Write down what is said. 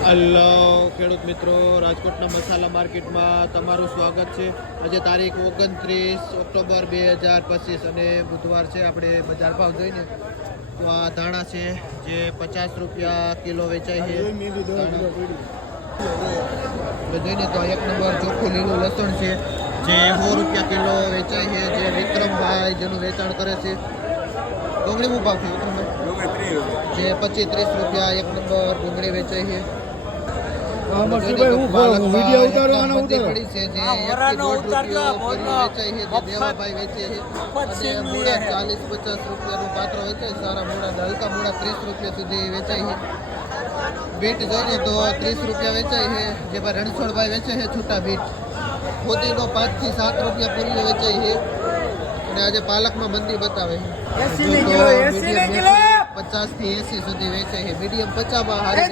Hello ખેડૂત મિત્રો, રાજકોટના મસાલા માર્કેટમાં તમારું સ્વાગત છે. આજે તારીખ 29 ઓક્ટોબર 2025 અને બુધવાર છે. આપણે બજાર ભાવ જોઈને તો આ ધાણા છે જે 50 રૂપિયા કિલો વેચાય છે. જોઈને તો 1 નંબર ચોખ્ખું લીલું લસણ છે જે 100 રૂપિયા કિલો વેચાય છે. જે વિક્રમભાઈ જેનું વેચાણ કરે છે. ડુંગળી શું ભાવ છે વિક્રમભાઈ? જે 25-30 રૂપિયા 1 નંબર ડુંગળી વેચાય છે. બીટ જોઈએ તો 30 રૂપિયા વેચાય છે. જેમાં રણછોડભાઈ વેચે છે છૂટા બીટ. ફોદીનો 5 થી 7 રૂપિયા પૂરી વેચાય છે. અને આજે પાલકમાં મંદી બતાવે છે 50 થી 80 સુધી વેચાય છે. મીડિયમ 50 માં હારી